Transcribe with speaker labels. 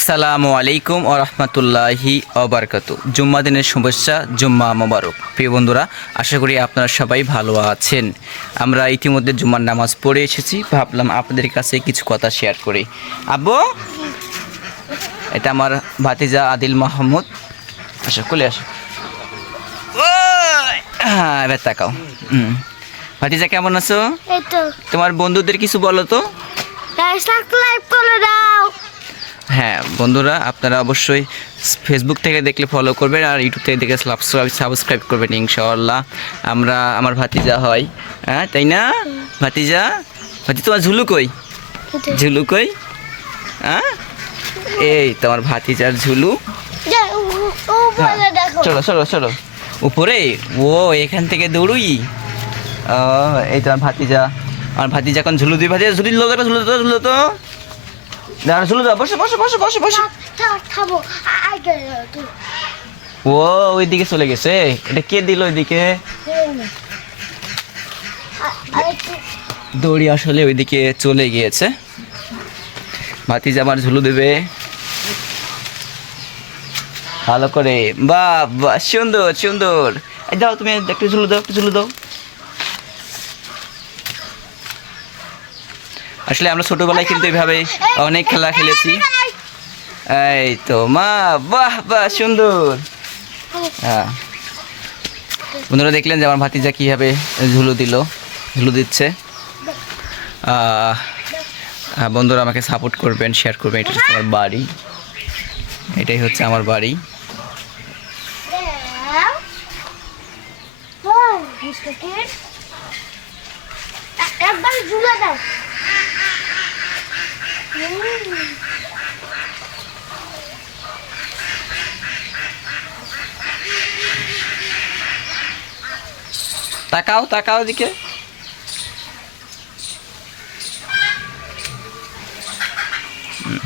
Speaker 1: আসসালামু আলাইকুম ও রহমতুল্লাহি অবরকাত জুম্মা দিনের শুভেচ্ছা জুম্মা মোবারক। প্রিয় বন্ধুরা আশা করি আপনারা সবাই ভালো আছেন। আমরা ইতিমধ্যে জুম্মার নামাজ পড়ে এসেছি। ভাবলাম আপনাদের কাছে কিছু কথা শেয়ার করি। আব্বু এটা আমার ভাতিজা আদিল মাহমুদ। আসো কোলে আসো! হ্যাঁ এবার তাকাও। হুম। ভাতিজা কেমন আছো? তোমার বন্ধুদের কিছু বলো তো।
Speaker 2: সাবস্ক্রাইব করে দাও।
Speaker 1: হ্যাঁ বন্ধুরা আপনারা অবশ্যই ফেসবুক থেকে দেখলে ফলো করবেন আর ইউটিউব থেকে দেখে সাবস্ক্রাইব করবেন ইনশাআল্লাহ। আমরা আমার ভাতিজা হয় হ্যাঁ তাই না? ভাতিজা? ভাতি তোমার ঝুলু কই? ঝুলু কই? হ্যাঁ? এই তোমার ভাতিজার ঝুলু।
Speaker 2: যা, উ- উপরে
Speaker 1: চলো চলো চলো। উপরে ও এখান থেকে দৌড়ুই। ও, এই তোমার ভাতিজা। আমার ভাতিজা এখন ঝুলু দিই ভাতিজা ঝুলি লো তো ঝুলু তো ঝুলু তো দাঁড়া ঝুলু দাও বসে বসে বসে বসে বসে
Speaker 2: তুই।
Speaker 1: ও ওইদিকে চলে গেছে এটা কে দিল ওইদিকে দড়ি আসলে ওইদিকে চলে গিয়েছে ভাতিজ আমার ঝুলু দেবে ভালো করে বাহ সুন্দর সুন্দর এই দাও তুমি একটু ঝুলু দাও একটু ঝুলু দাও আসলে আমরা ছোটবেলায় কিন্তু এইভাবে অনেক খেলা খেলেছি। এই তো মা বাহ বাহ সুন্দর। হ্যাঁ। বন্ধুরা দেখলেন যে আমার ভাতিজা কীভাবে ঝুলু দিল ঝুলু দিচ্ছে। আহ, বন্ধুরা আমাকে সাপোর্ট করবেন শেয়ার করবেন এটা হচ্ছে আমার বাড়ি। এটাই হচ্ছে আমার বাড়ি।
Speaker 2: একবার ঝুলে দাও। হুম।
Speaker 1: তাকাও তাকাও দিকে